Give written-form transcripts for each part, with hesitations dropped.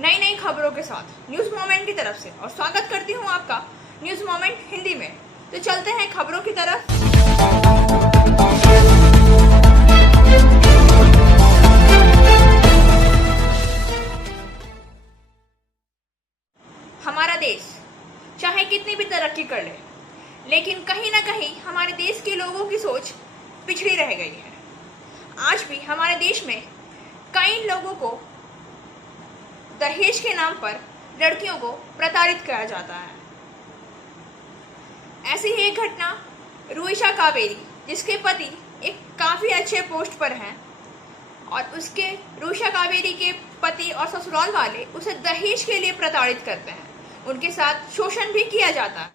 नई नई खबरों के साथ न्यूज़ मोमेंट की तरफ से, और स्वागत करती हूं आपका न्यूज़ मोमेंट हिंदी में। तो चलते हैं खबरों की तरफ। हमारा देश चाहे कितनी भी तरक्की कर ले, लेकिन कहीं ना कहीं हमारे देश के लोगों की सोच पिछड़ी रह गई है। आज भी हमारे देश में कई लोगों को दहेज के नाम पर लड़कियों को प्रताड़ित किया जाता है। ऐसी ही एक घटना रुईशा कावेरी, जिसके पति एक काफ़ी अच्छे पोस्ट पर हैं और उसके रुईशा कावेरी के पति और ससुराल वाले उसे दहेज के लिए प्रताड़ित करते हैं, उनके साथ शोषण भी किया जाता है।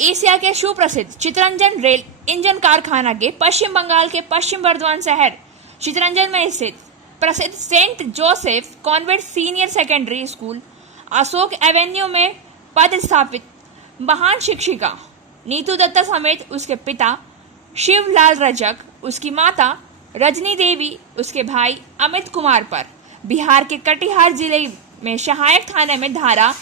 एशिया के सुप्रसिद्ध चितरंजन रेल इंजन कारखाना के पश्चिम बंगाल के पश्चिम बर्धमान शहर चितरंजन में स्थित प्रसिद्ध saint Joseph convent senior secondary school Ashok avenue में पदस्थापित महान शिक्षिका नीतू दत्ता समेत उसके पिता शिवलाल रजक, उसकी माता रजनी देवी, उसके भाई अमित कुमार पर बिहार के कटिहार जिले में सहायक थाने में धारा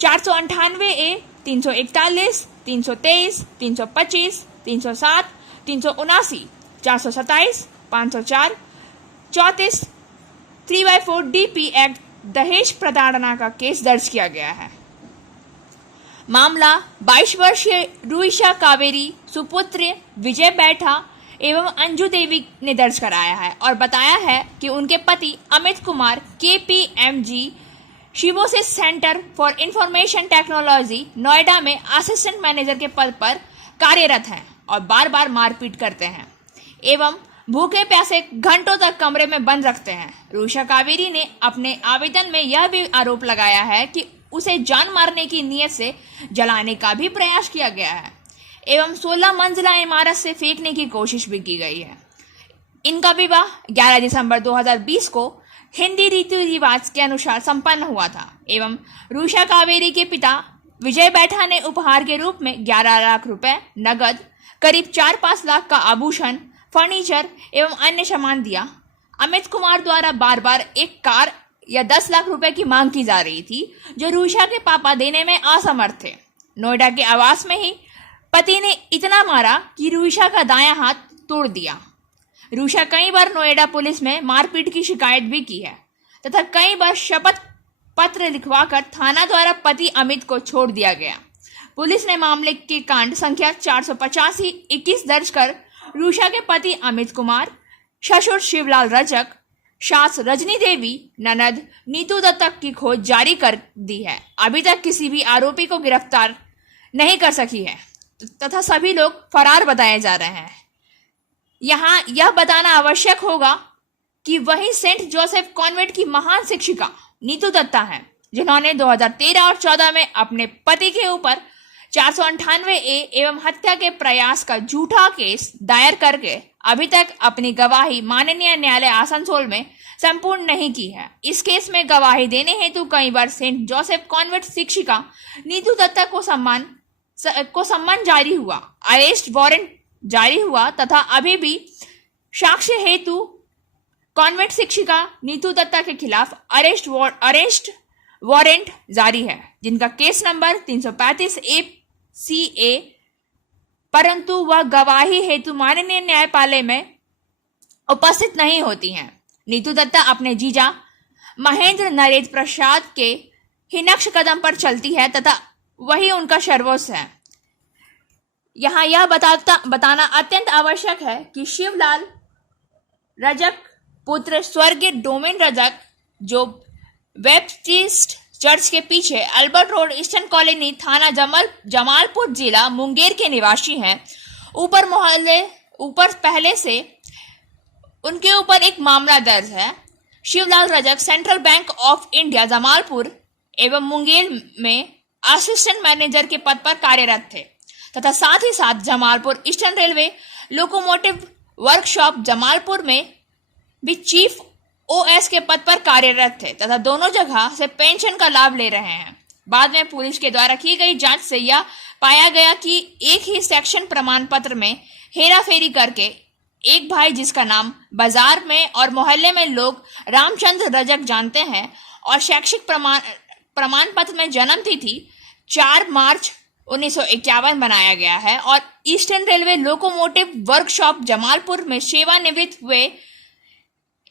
498A, 341, 323, 325, 307, 379, 427, 504, 34, 3/4 DP एक्ट दहेज प्रताड़ना का केस दर्ज किया गया है। मामला 22 वर्षीय रुईशा कावेरी सुपुत्र विजय बैठा एवं अंजू देवी ने दर्ज कराया है और बताया है कि उनके पति अमित कुमार KPMG शिवोसिस centre for information technology Noida में असिस्टेंट मैनेजर के पद पर कार्यरत हैं और बार बार मारपीट करते हैं एवं भूखे प्यासे घंटों तक कमरे में बंद रखते हैं। रुईशा कावेरी ने अपने आवेदन में यह भी आरोप लगाया है कि उसे जान मारने की नीयत से जलाने का भी प्रयास किया गया है एवं 16 मंजिला इमारत से फेंकने की कोशिश भी की गई है। इनका विवाह 11 दिसंबर 2020 को हिंदी रीति रिवाज के अनुसार संपन्न हुआ था एवं रुईशा कावेरी के पिता विजय बैठा ने उपहार के रूप में 11 लाख रुपए नगद, करीब 4-5 लाख का आभूषण, फर्नीचर एवं अन्य सामान दिया। अमित कुमार द्वारा बार बार एक कार या 10 लाख रुपए की मांग की जा रही थी, जो रुईशा के पापा देने में असमर्थ थे। नोएडा के आवास में ही पति ने इतना मारा कि रुईशा का दायां हाथ तोड़ दिया। रुईशा कई बार नोएडा पुलिस में मारपीट की शिकायत भी की है तथा कई बार शपथ पत्र लिखवाकर थाना द्वारा पति अमित को छोड़ दिया गया। पुलिस ने मामले के कांड संख्या 485-21 दर्ज कर रुईशा के पति अमित कुमार, ससुर शिवलाल रजक, सास रजनी देवी, ननद नीतू दत्ता की खोज जारी कर दी है। अभी तक किसी भी आरोपी को गिरफ्तार नहीं कर सकी है तथा सभी लोग फरार बताए जा रहे हैं। यहाँ यह बताना आवश्यक होगा कि वही सेंट जोसेफ कॉन्वेंट की महान शिक्षिका नीतू दत्ता हैं, जिन्होंने 2013 और 14 में अपने पति के ऊपर 498A एवं हत्या के प्रयास का झूठा केस दायर करके अभी तक अपनी गवाही माननीय न्यायालय आसनसोल में संपूर्ण नहीं की है। इस केस में गवाही देने हेतु कई बार सेंट जोसेफ कॉन्वेंट शिक्षिका नीतू दत्ता को सम्मन जारी हुआ, अरेस्ट वारंट जारी हुआ तथा अभी भी साक्ष्य हेतु कॉन्वेंट शिक्षिका नीतू दत्ता के खिलाफ अरेस्ट वारंट जारी है, जिनका केस नंबर 335A, परंतु वह गवाही हेतु माननीय न्यायपालिका में उपस्थित नहीं होती हैं। नीतू दत्ता अपने जीजा महेंद्र नरेश प्रसाद के ही नक्श कदम पर चलती है तथा वही उनका सर्वोच्च है। यहाँ यह बताना अत्यंत आवश्यक है कि शिवलाल रजक पुत्र स्वर्गीय डोमेन रजक, जो बैप्टिस्ट चर्च के पीछे अल्बर्ट रोड ईस्टर्न कॉलोनी थाना जमालपुर जिला मुंगेर के निवासी हैं। ऊपर पहले से उनके ऊपर एक मामला दर्ज है। Shivlal Rajak central bank of India Jamalpur एवं मुंगेर में असिस्टेंट मैनेजर के पद पर कार्यरत थे तथा साथ ही साथ Jamalpur eastern railway locomotive workshop Jamalpur में भी चीफ OS के पद पर कार्यरत थे तथा दोनों जगह से पेंशन का लाभ ले रहे हैं। बाद में पुलिस के द्वारा की गई जांच से यह पाया गया कि एक ही सेक्शन प्रमाण पत्र में हेराफेरी करके एक भाई जिसका नाम बाजार में और मोहल्ले में लोग रामचंद्र रजक जानते हैं और शैक्षिक प्रमाण पत्र में जन्म तिथि 4 मार्च 1951 बनाया गया है और eastern railway locomotive workshop Jamalpur में सेवानिवृत्त हुए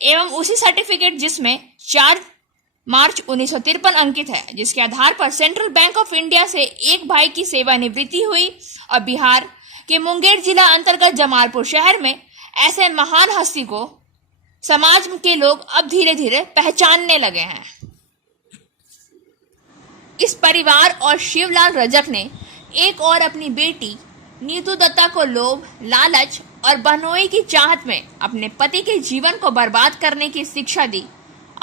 एवं उसी सर्टिफिकेट जिसमें 4 मार्च 1953 अंकित है, जिसके आधार पर सेंट्रल बैंक ऑफ इंडिया से एक भाई की सेवानिवृत्ति हुई और बिहार के मुंगेर जिला अंतर्गत जमालपुर शहर में ऐसे महान हस्ती को समाज के लोग अब धीरे धीरे पहचानने लगे हैं। इस परिवार और शिवलाल रजक ने एक और अपनी बेटी नीतू दत्ता को लोभ, लालच और बहनोई की चाहत में अपने पति के जीवन को बर्बाद करने की शिक्षा दी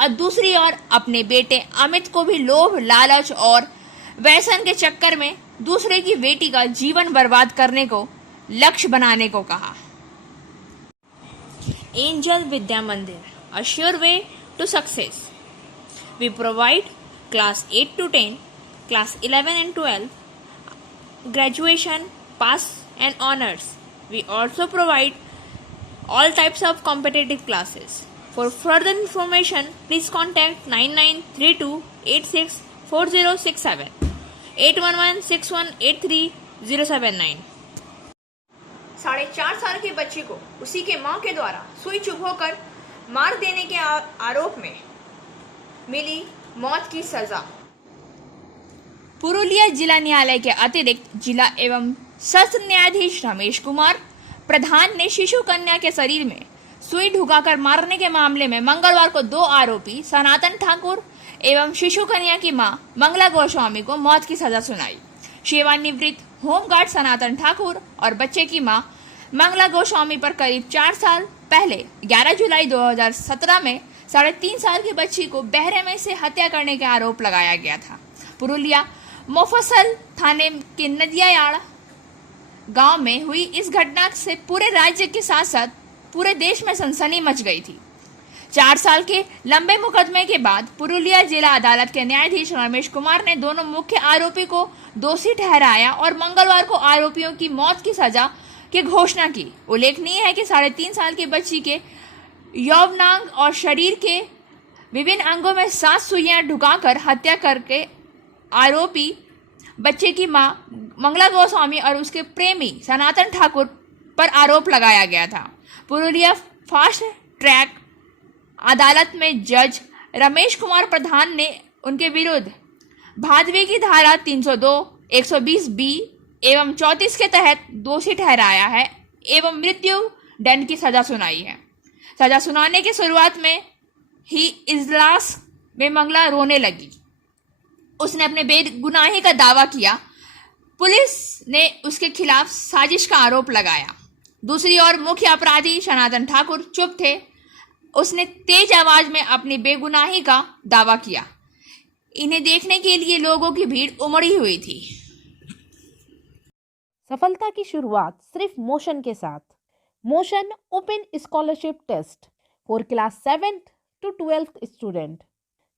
और दूसरी ओर अपने बेटे अमित को भी लोभ, लालच और व्यसन के चक्कर में दूसरे की बेटी का जीवन बर्बाद करने को लक्ष्य बनाने को कहा। एंजल विद्या मंदिर, a sure way to success. We provide class 8 to 10, class 11 and 12, graduation, pass and honors. We also provide all types of competitive classes. For further information, please contact 9932864067, 8116183079. 4.5 साल की बच्ची को उसी के मां के द्वारा सुई चुभोकर मार देने के आरोप में मिली मौत की सजा। पुरुलिया जिला न्यायालय के अतिरिक्त जिला एवं सत्र न्यायाधीश रमेश कुमार प्रधान ने शिशु कन्या के शरीर में सुई ढुकाकर मारने के मामले में मंगलवार को 2 आरोपी सनातन ठाकुर एवं शिशु कन्या की मां मंगला गोस्वामी को मौत की सजा सुनाई। सेवानिवृत्त होमगार्ड सनातन ठाकुर और बच्चे की मां मंगला गोस्वामी पर करीब 4 साल पहले 11 जुलाई 2017 में 3.5 साल की बच्ची को बहरे में से हत्या करने का आरोप लगाया गया था। पुरुलिया मोफसल थाने के नदियायाड़ गांव में हुई इस घटना से पूरे राज्य के साथ साथ पूरे देश में सनसनी मच गई थी। 4 साल के लंबे मुकदमे के बाद पुरुलिया जिला अदालत के न्यायाधीश रमेश कुमार ने दोनों मुख्य आरोपी को दोषी ठहराया और मंगलवार को आरोपियों की मौत की सजा की घोषणा की। उल्लेखनीय है कि 3.5 साल की बच्ची के यौवनांग और शरीर के विभिन्न अंगों में 7 सुइयां ढुकाकर हत्या करके आरोपी बच्चे की मां मंगला गोस्वामी और उसके प्रेमी सनातन ठाकुर पर आरोप लगाया गया था। पुरुलिया फास्ट ट्रैक अदालत में जज रमेश कुमार प्रधान ने उनके विरुद्ध भादवी की धारा 302, 120 बी एवं 34 के तहत दोषी ठहराया है एवं मृत्यु दंड की सजा सुनाई है। सजा सुनाने की शुरुआत में ही इजलास में मंगला रोने लगी। उसने अपने बेगुनाही का दावा किया। पुलिस ने उसके खिलाफ साजिश का आरोप लगाया। दूसरी ओर मुख्य अपराधी सनातन ठाकुर चुप थे। उसने तेज आवाज में अपनी बेगुनाही का दावा किया। इन्हें देखने के लिए लोगों की भीड़ उमड़ी हुई थी। सफलता की शुरुआत सिर्फ मोशन के साथ। Motion open scholarship test for class 7th to 12th student.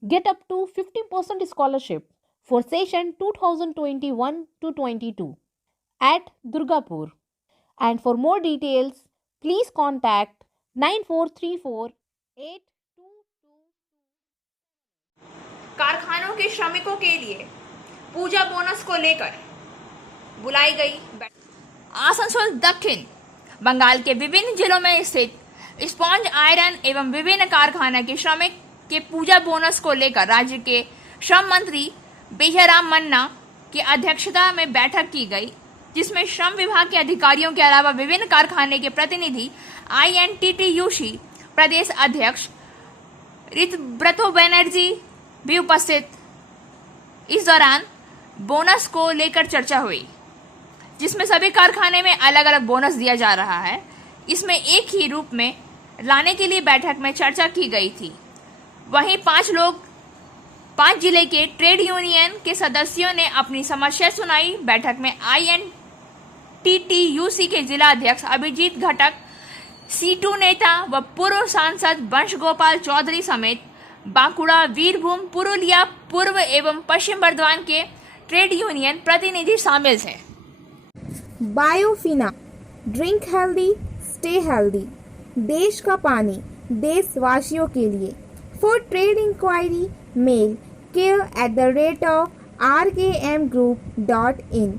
Get up to 50% scholarship for session 2021-22 at Durgapur. And for more details, please contact 9434-8222। कारखानों के श्रमिकों के लिए पूजा बोनस को लेकर बुलाई गई आसनसोल दक्षिण बंगाल के विभिन्न जिलों में स्थित स्पॉन्ज आयरन एवं विभिन्न कारखाना के श्रमिक के पूजा बोनस को लेकर राज्य के श्रम मंत्री बेहराम मन्ना की अध्यक्षता में बैठक की गई, जिसमें श्रम विभाग के अधिकारियों के अलावा विभिन्न कारखाने के प्रतिनिधि, INTTUC प्रदेश अध्यक्ष ऋतव्रतो बनर्जी भी उपस्थित। इस दौरान बोनस को लेकर चर्चा हुई, जिसमें सभी कारखाने में अलग अलग बोनस दिया जा रहा है। इसमें एक ही रूप में लाने के लिए बैठक में चर्चा की गई थी। वहीं 5 जिले के ट्रेड यूनियन के सदस्यों ने अपनी समस्या सुनाई। बैठक में INTTUC के जिला अध्यक्ष अभिजीत घटक, C2 नेता व पूर्व सांसद वंश गोपाल चौधरी समेत बांकुड़ा, वीरभूम, पुरुलिया पूर्व एवं पश्चिम बर्धमान के ट्रेड यूनियन प्रतिनिधि शामिल थे। Biofina, drink healthy, stay healthy. देश का पानी देशवासियों के लिए। For trade enquiry mail care@rkmgroup.in।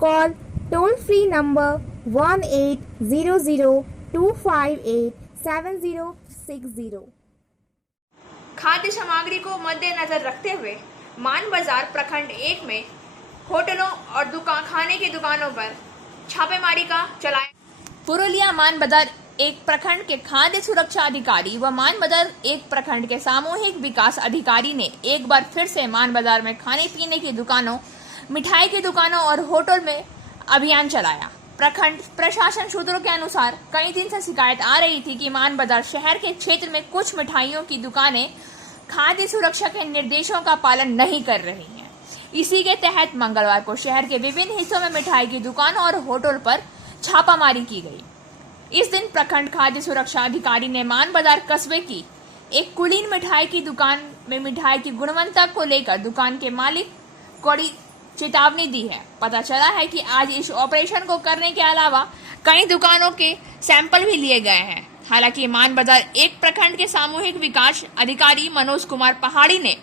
Call toll free number 1800-258-7060। खाद्य सामग्री को मद्देनजर रखते हुए मान बाजार प्रखंड 1 में होटलों और खाने की दुकानों पर छापेमारी का चलाया। पुरुलिया मान बाजार 1 प्रखंड के खाद्य सुरक्षा अधिकारी व मान बाजार 1 प्रखंड के सामूहिक विकास अधिकारी ने एक बार फिर से मान बाजार में खाने पीने की दुकानों, मिठाई की दुकानों और होटल में अभियान चलाया। प्रखंड प्रशासन सूत्रों के अनुसार कई दिन से शिकायत आ रही थी कि मान बाजार शहर के क्षेत्र में कुछ मिठाइयों की दुकानें खाद्य सुरक्षा के निर्देशों का पालन नहीं कर रही हैं। इसी के तहत मंगलवार को शहर के विभिन्न हिस्सों में मिठाई की दुकानों और होटल पर छापामारी की गई। इस दिन प्रखंड खाद्य सुरक्षा अधिकारी ने मान बाजार कस्बे की एक कुलीन मिठाई की दुकान में मिठाई की गुणवत्ता को लेकर दुकान के मालिक कड़ी चेतावनी दी है। पता चला है कि आज इस ऑपरेशन को करने के अलावा कई दुकानों के सैंपल भी लिए गए हैं। हालांकि मान बाजार 1 प्रखंड के सामूहिक विकास अधिकारी मनोज कुमार पहाड़ी ने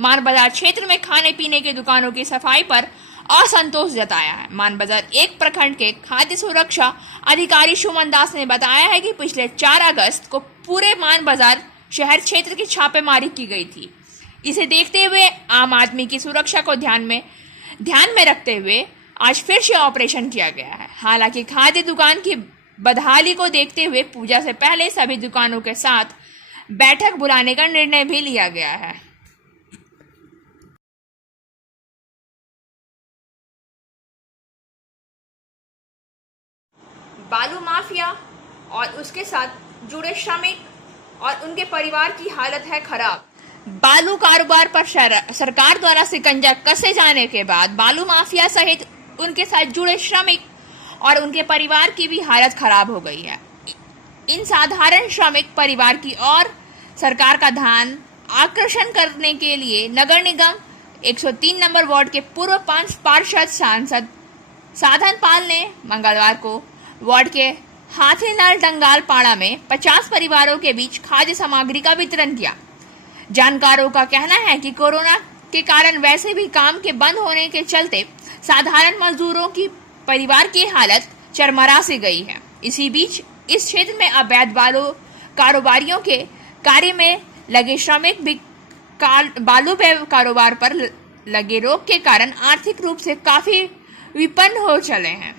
मान बाजार क्षेत्र में खाने पीने की दुकानों की सफाई पर असंतोष जताया है। मान बाजार 1 प्रखंड के खाद्य सुरक्षा अधिकारी सुमन दास ने बताया है कि पिछले 4 अगस्त को पूरे मान बाजार शहर क्षेत्र की छापेमारी की गई थी। इसे देखते हुए आम आदमी की सुरक्षा को ध्यान में रखते हुए आज फिर से ऑपरेशन किया गया है। हालांकि खाद्य दुकान की बदहाली को देखते हुए पूजा से पहले सभी दुकानों के साथ बैठक बुलाने का निर्णय भी लिया गया है। बालू माफिया और उसके साथ जुड़े श्रमिक और उनके परिवार की हालत है खराब। बालू कारोबार पर सरकार द्वारा शिकंजा कसे जाने के बाद बालू माफिया सहित उनके साथ जुड़े श्रमिक और उनके परिवार की भी हालत खराब हो गई है। इन साधारण श्रमिक परिवार की ओर सरकार का ध्यान आकर्षण करने के लिए नगर निगम 103 नंबर वार्ड के पूर्व पार्षद सांसद साधन पाल ने मंगलवार को वार्ड के हाथीनाल डंगाल पाड़ा में 50 परिवारों के बीच खाद्य सामग्री का वितरण किया। जानकारों का कहना है कि कोरोना के कारण वैसे भी काम के बंद होने के चलते साधारण मजदूरों की परिवार की हालत चरमरा सी गई है। इसी बीच इस क्षेत्र में अवैध बालू कारोबारियों के कार्य में लगे श्रमिक भी बालू कारोबार पर लगे रोक के कारण आर्थिक रूप से काफी विपन्न हो चले हैं।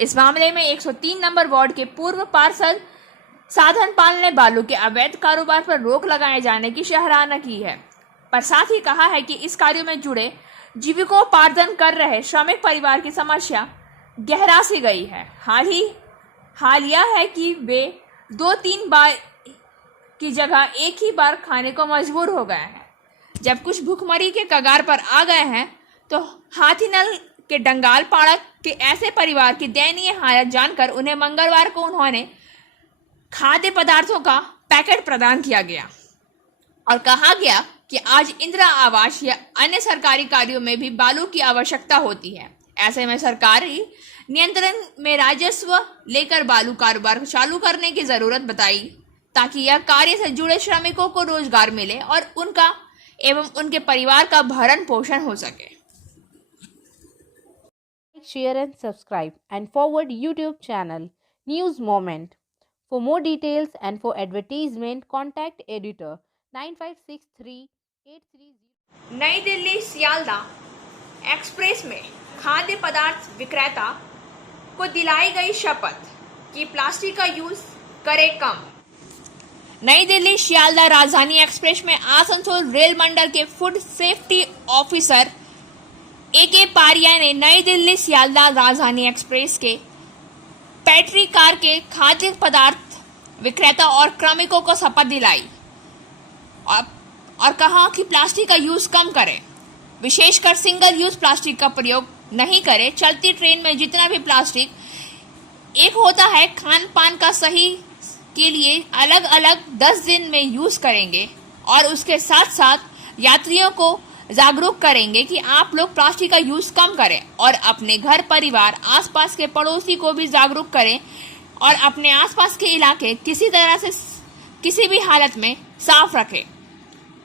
इस मामले में 103 नंबर वार्ड के पूर्व पार्षद साधन पाल ने बालू के अवैध कारोबार पर रोक लगाए जाने की सराहना की है, पर साथ ही कहा है कि इस कार्य में जुड़े जीविकोपार्जन कर रहे श्रमिक परिवार की समस्या गहरा सी गई है। हाल यह है कि वे 2-3 बार की जगह एक ही बार खाने को मजबूर हो गए हैं। जब कुछ भूखमरी के कगार पर आ गए हैं तो हाथीनल के डंगाल पाड़ा के ऐसे परिवार की दयनीय हालत जानकर उन्हें मंगलवार को उन्होंने खाद्य पदार्थों का पैकेट प्रदान किया गया और कहा गया कि आज इंदिरा आवास या अन्य सरकारी कार्यों में भी बालू की आवश्यकता होती है। ऐसे में सरकारी नियंत्रण में राजस्व लेकर बालू कारोबार चालू करने की जरूरत बताई ताकि यह कार्य से जुड़े श्रमिकों को रोजगार मिले और उनका एवं उनके परिवार का भरण पोषण हो सके। Share and subscribe and forward YouTube channel News Moment. For more details and for advertisement, contact editor 956383. नई दिल्ली सियालदा एक्सप्रेस में खाद्य पदार्थ विक्रेता को दिलाई गई शपथ कि प्लास्टिक का यूज करे कम। नई दिल्ली सियालदा राजधानी एक्सप्रेस में आसनसोल रेल मंडल के food safety officer AK Pariya ने नई दिल्ली सियालदा राजधानी एक्सप्रेस के पैट्री कार के खाद्य पदार्थ विक्रेता और क्रमिकों को शपथ दिलाई और कहा कि प्लास्टिक का यूज कम करें, विशेषकर सिंगल यूज प्लास्टिक का प्रयोग नहीं करें। चलती ट्रेन में जितना भी प्लास्टिक एक होता है खान पान का सही के लिए अलग अलग 10 दिन में यूज करेंगे और उसके साथ साथ यात्रियों को जागरूक करेंगे कि आप लोग प्लास्टिक का यूज कम करें और अपने घर परिवार आसपास के पड़ोसी को भी जागरूक करें और अपने आसपास के इलाके किसी तरह से किसी भी हालत में साफ रखे,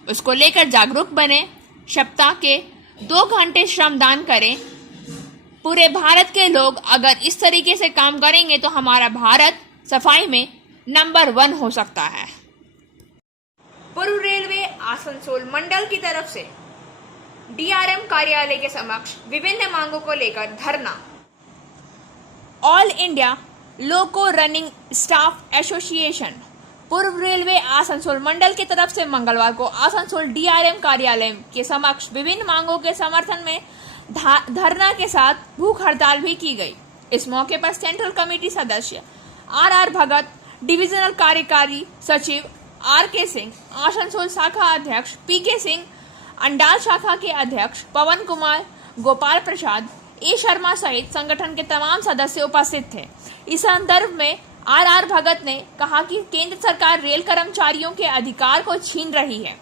उसको लेकर जागरूक बने। सप्ताह के 2 घंटे श्रमदान करें। पूरे भारत के लोग अगर इस तरीके से काम करेंगे तो हमारा भारत सफाई में नंबर 1 हो सकता है। पूर्व रेलवे आसनसोल मंडल की तरफ से डीआरएम कार्यालय के समक्ष विभिन्न मांगों को लेकर धरना। ऑल इंडिया लोको रनिंग स्टाफ एसोसिएशन पूर्व रेलवे आसनसोल मंडल की तरफ से मंगलवार को आसनसोल डीआरएम कार्यालय के समक्ष विभिन्न मांगों के समर्थन में धरना के साथ भूख हड़ताल भी की गई। इस मौके पर सेंट्रल कमेटी सदस्य आर भगत, डिविजनल कार्यकारी सचिव आर.के. सिंह, आसनसोल शाखा अध्यक्ष पी.के. सिंह, अंडाल शाखा के अध्यक्ष पवन कुमार, गोपाल प्रसाद, ए शर्मा सहित संगठन के तमाम सदस्य उपस्थित थे। इस संदर्भ में आर भगत ने कहा कि केंद्र सरकार रेल कर्मचारियों के अधिकार को छीन रही है।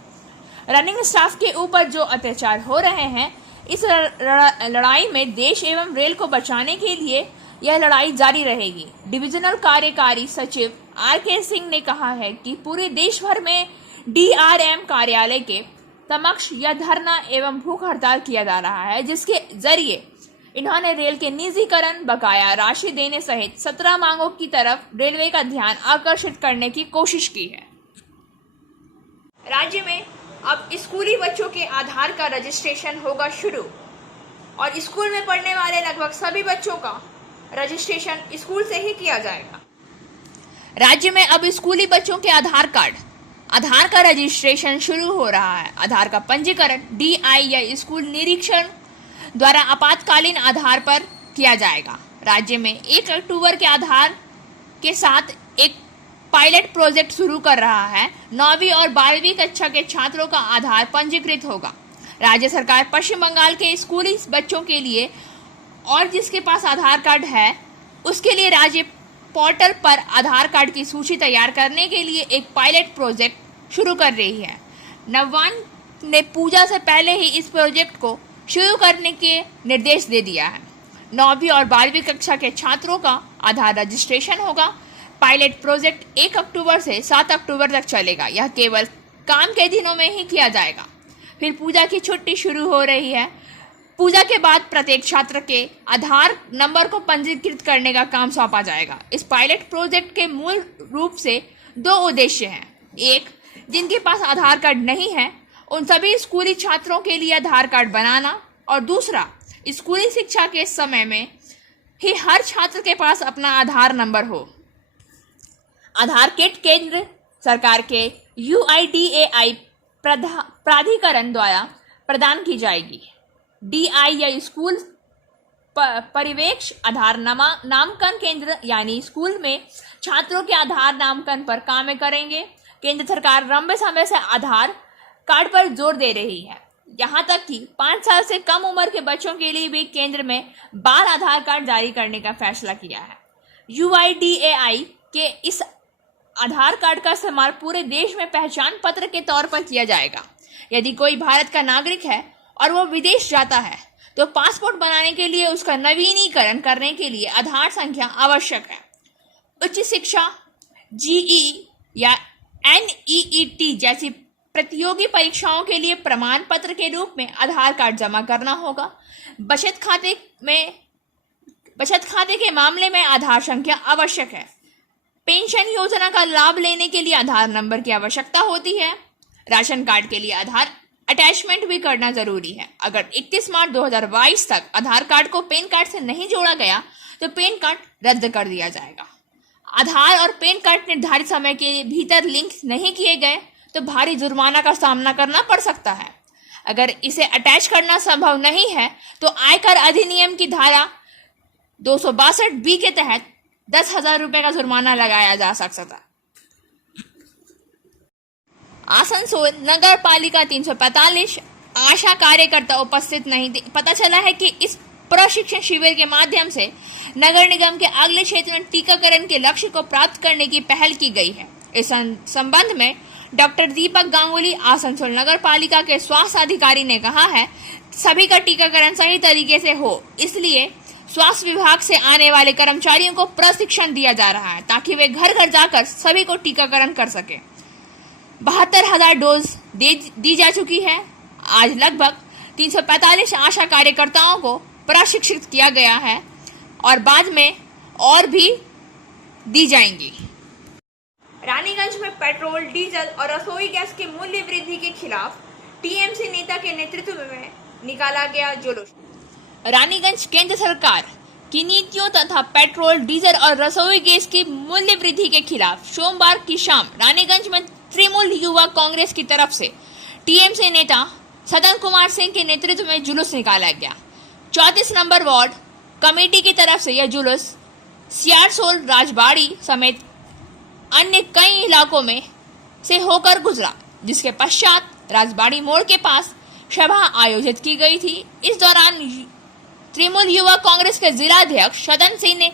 रनिंग स्टाफ के ऊपर जो अत्याचार हो रहे हैं, इस लड़ाई में देश एवं रेल को बचाने के लिए यह लड़ाई जारी रहेगी। डिविजनल कार्यकारी सचिव आर.के. सिंह ने कहा है कि पूरे देश भर में डीआरएम कार्यालय के समक्ष यह धरना एवं भूख हड़ताल किया जा रहा है, जिसके जरिए इन्होंने रेल के निजीकरण, बकाया राशि देने सहित 17 मांगों की तरफ रेलवे का ध्यान आकर्षित करने की कोशिश की है। राज्य में अब स्कूली बच्चों के आधार का रजिस्ट्रेशन होगा शुरू और स्कूल में पढ़ने वाले लगभग सभी बच्चों का रजिस्ट्रेशन स्कूल से ही किया जाएगा। राज्य में अब स्कूली बच्चों के आधार का रजिस्ट्रेशन शुरू हो रहा है। आधार का पंजीकरण डीआई या स्कूल निरीक्षण द्वारा आपातकालीन आधार पर किया जाएगा। राज्य में 1 अक्टूबर के आधार के साथ एक पायलट प्रोजेक्ट शुरू कर रहा है। 9वीं और 12वीं कक्षा के छात्रों का आधार पंजीकृत होगा। राज्य सरकार पश्चिम बंगाल के स्कूली बच्चों के लिए और जिसके पास आधार कार्ड है उसके लिए राज्य पोर्टल पर आधार कार्ड की सूची तैयार करने के लिए एक पायलट प्रोजेक्ट शुरू कर रही है। नवान ने पूजा से पहले ही इस प्रोजेक्ट को शुरू करने के निर्देश दे दिया है। 9वीं और 12वीं कक्षा के छात्रों का आधार रजिस्ट्रेशन होगा। पायलट प्रोजेक्ट 1 अक्टूबर से 7 अक्टूबर तक चलेगा। यह केवल काम के दिनों में ही किया जाएगा। फिर पूजा की छुट्टी शुरू हो रही है। पूजा के बाद प्रत्येक छात्र के आधार नंबर को पंजीकृत करने का काम सौंपा जाएगा। इस पायलट प्रोजेक्ट के मूल रूप से 2 उद्देश्य हैं। एक, जिनके पास आधार कार्ड नहीं है उन सभी स्कूली छात्रों के लिए आधार कार्ड बनाना और दूसरा, स्कूली शिक्षा के समय में ही हर छात्र के पास अपना आधार नंबर हो। आधार किट केंद्र सरकार के UIDAI प्राधिकरण द्वारा प्रदान की जाएगी। DI या स्कूल परिवेश आधार नामांकन केंद्र यानी स्कूल में छात्रों के आधार नामांकन पर काम करेंगे। केंद्र सरकार लंबे समय से आधार कार्ड पर जोर दे रही है। यहाँ तक कि 5 साल से कम उम्र के बच्चों के लिए भी केंद्र में बाल आधार कार्ड जारी करने का फैसला किया है। UIDAI के इस आधार कार्ड का इस्तेमाल पूरे देश में पहचान पत्र के तौर पर किया जाएगा। यदि कोई भारत का नागरिक है और वो विदेश जाता है तो पासपोर्ट बनाने के लिए उसका नवीनीकरण करने के लिए आधार संख्या आवश्यक है। उच्च शिक्षा GE या NEET जैसी प्रतियोगी परीक्षाओं के लिए प्रमाण पत्र के रूप में आधार कार्ड जमा करना होगा। बचत खाते के मामले में आधार संख्या आवश्यक है। पेंशन योजना का लाभ लेने के लिए आधार नंबर की आवश्यकता होती है। राशन कार्ड के लिए आधार अटैचमेंट भी करना जरूरी है। अगर 31 मार्च 2022 तक आधार कार्ड को पैन कार्ड से नहीं जोड़ा गया तो पैन कार्ड रद्द कर दिया जाएगा। आधार और पैन कार्ड निर्धारित समय के भीतर लिंक नहीं किए गए तो भारी जुर्माना का सामना करना पड़ सकता है। अगर इसे अटैच करना संभव नहीं है तो आयकर अधिनियम की धारा 262B के तहत 10,000 रुपए का जुर्माना लगाया जा सकता है। आसनसोल नगर पालिका 345 आशा कार्यकर्ता उपस्थित नहीं थे। पता चला है कि इस प्रशिक्षण शिविर के माध्यम से नगर निगम के अगले क्षेत्र में टीकाकरण के लक्ष्य को प्राप्त करने की पहल की गई है। इस संबंध में डॉक्टर दीपक गांगुली आसनसोल नगर पालिका के स्वास्थ्य अधिकारी ने कहा है, सभी का टीकाकरण सही तरीके से हो, इसलिए स्वास्थ्य विभाग से आने वाले कर्मचारियों को प्रशिक्षण दिया जा रहा है ताकि वे घर घर जाकर सभी को टीकाकरण कर सके। 72,000 डोज दी जा चुकी है। आज लगभग 345 आशा कार्यकर्ताओं को प्रशिक्षित किया गया है और बाद में और भी दी जाएंगी। रानीगंज में पेट्रोल, डीजल और रसोई गैस के मूल्य वृद्धि के खिलाफ टीएमसी नेता के नेतृत्व में निकाला गया जुलूस। रानीगंज केंद्र सरकार की नीतियों तथा पेट्रोल, डीजल और रसोई गैस की मूल्य वृद्धि के खिलाफ सोमवार की शाम रानीगंज में तृणमूल युवा कांग्रेस की तरफ से टीएमसी नेता सदन कुमार सिंह के नेतृत्व में जुलूस निकाला गया। 34 नंबर वार्ड कमेटी की तरफ से यह जुलूस सियारसोल, राजबाड़ी समेत अन्य कई इलाकों में से होकर गुजरा, जिसके पश्चात राजबाड़ी मोड़ के पास सभा आयोजित की गई थी। इस दौरान तृणमूल युवा कांग्रेस के जिलाध्यक्ष सदन सिंह ने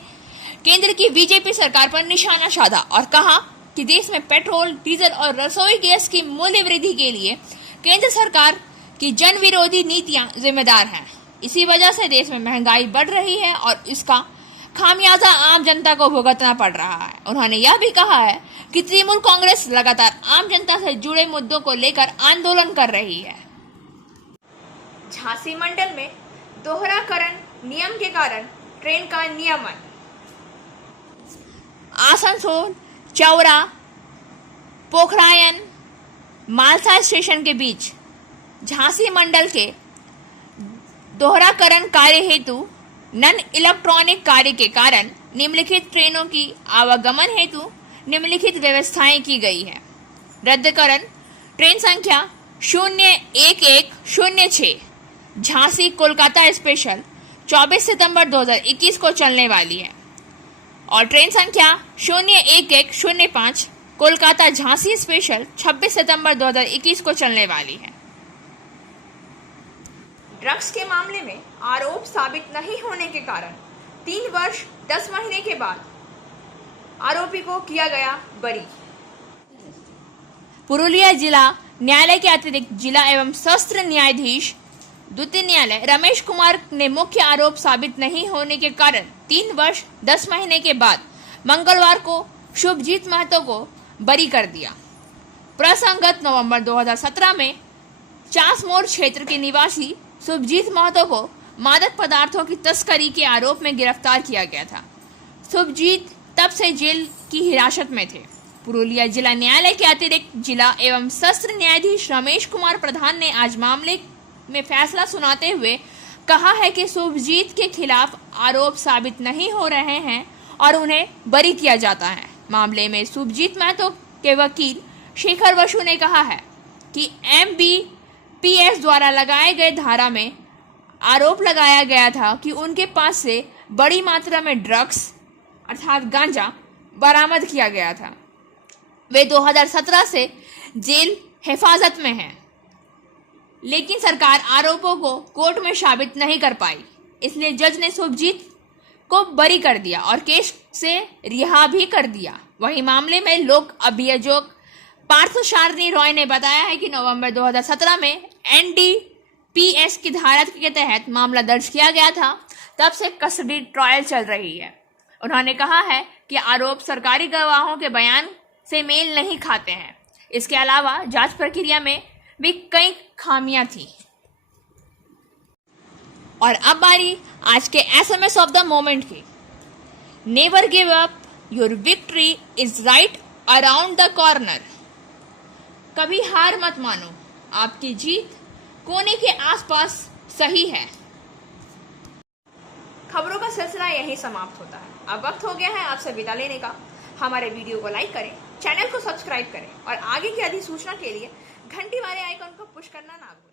केंद्र की बीजेपी सरकार पर निशाना साधा और कहा कि देश में पेट्रोल, डीजल और रसोई गैस की मूल्य वृद्धि के लिए केंद्र सरकार की जन विरोधी नीतियां जिम्मेदार हैं। इसी वजह से देश में महंगाई बढ़ रही है और इसका खामियाजा आम जनता को भुगतना पड़ रहा है। उन्होंने यह भी कहा है कि तृणमूल कांग्रेस लगातार आम जनता से जुड़े मुद्दों को लेकर आंदोलन कर रही है। झांसी मंडल में दोहराकरण नियम के कारण ट्रेन का नियमन। आसनसोल, चौरा, पोखरायन, मालसा स्टेशन के बीच झांसी मंडल के दोहराकरण कार्य हेतु नन इलेक्ट्रॉनिक कार्य के कारण निम्नलिखित ट्रेनों की आवागमन हेतु निम्नलिखित व्यवस्थाएं की गई है। रद्दकरण ट्रेन संख्या 01106 झांसी कोलकाता स्पेशल 24 सितंबर 2021 को चलने वाली है और ट्रेन संख्या 01105 कोलकाता झांसी स्पेशल 26 सितंबर 2021 को चलने वाली है। ड्रग्स के मामले में आरोप साबित नहीं होने के कारण 3 वर्ष 10 महीने के बाद आरोपी को किया गया बरी। पुरुलिया जिला न्यायालय के अतिरिक्त जिला एवं सत्र न्यायाधीश द्वितीय न्यायालय रमेश कुमार ने मुख्य आरोप साबित नहीं होने के कारण 3 वर्ष 10 महीने के बाद मंगलवार को शुभजीत महतो को बरी कर दिया। प्रसंगत नवंबर 2017 में चास मोड़ क्षेत्र के निवासी शुभजीत महतो को मादक पदार्थों की तस्करी के आरोप में गिरफ्तार किया गया था। शुभजीत तब से जेल की हिरासत में थे। पुरुलिया जिला न्यायालय के अतिरिक्त जिला एवं सत्र न्यायाधीश रमेश कुमार प्रधान ने आज मामले में फैसला सुनाते हुए कहा है कि शुभजीत के खिलाफ आरोप साबित नहीं हो रहे हैं और उन्हें बरी किया जाता है। मामले में शुभजीत महतो के वकील शेखर बसु ने कहा है कि MBPS द्वारा लगाए गए धारा में आरोप लगाया गया था कि उनके पास से बड़ी मात्रा में ड्रग्स अर्थात गांजा बरामद किया गया था। वे 2017 से जेल हिफाजत में हैं, लेकिन सरकार आरोपों को कोर्ट में साबित नहीं कर पाई, इसलिए जज ने शुभजीत को बरी कर दिया और केस से रिहा भी कर दिया। वही मामले में लोक अभियोजक पार्थसारथी रॉय ने बताया है कि नवंबर 2017 में NDPS की धारा के तहत मामला दर्ज किया गया था, तब से कस्टडी ट्रायल चल रही है। उन्होंने कहा है कि आरोप सरकारी गवाहों के बयान से मेल नहीं खाते हैं। इसके अलावा जांच प्रक्रिया में भी कई खामियां थी। और अब बारी आज के SMS ऑफ द मोमेंट की। Never give up, your victory is right around the corner. कभी हार मत मानो, आपकी जीत कोने के आसपास सही है। खबरों का सिलसिला यही समाप्त होता है। अब वक्त हो गया है आपसे विदा लेने का। हमारे वीडियो को लाइक करें, चैनल को सब्सक्राइब करें और आगे की अधिसूचना के लिए घंटी वाले आइकन को पुश करना ना भूलें।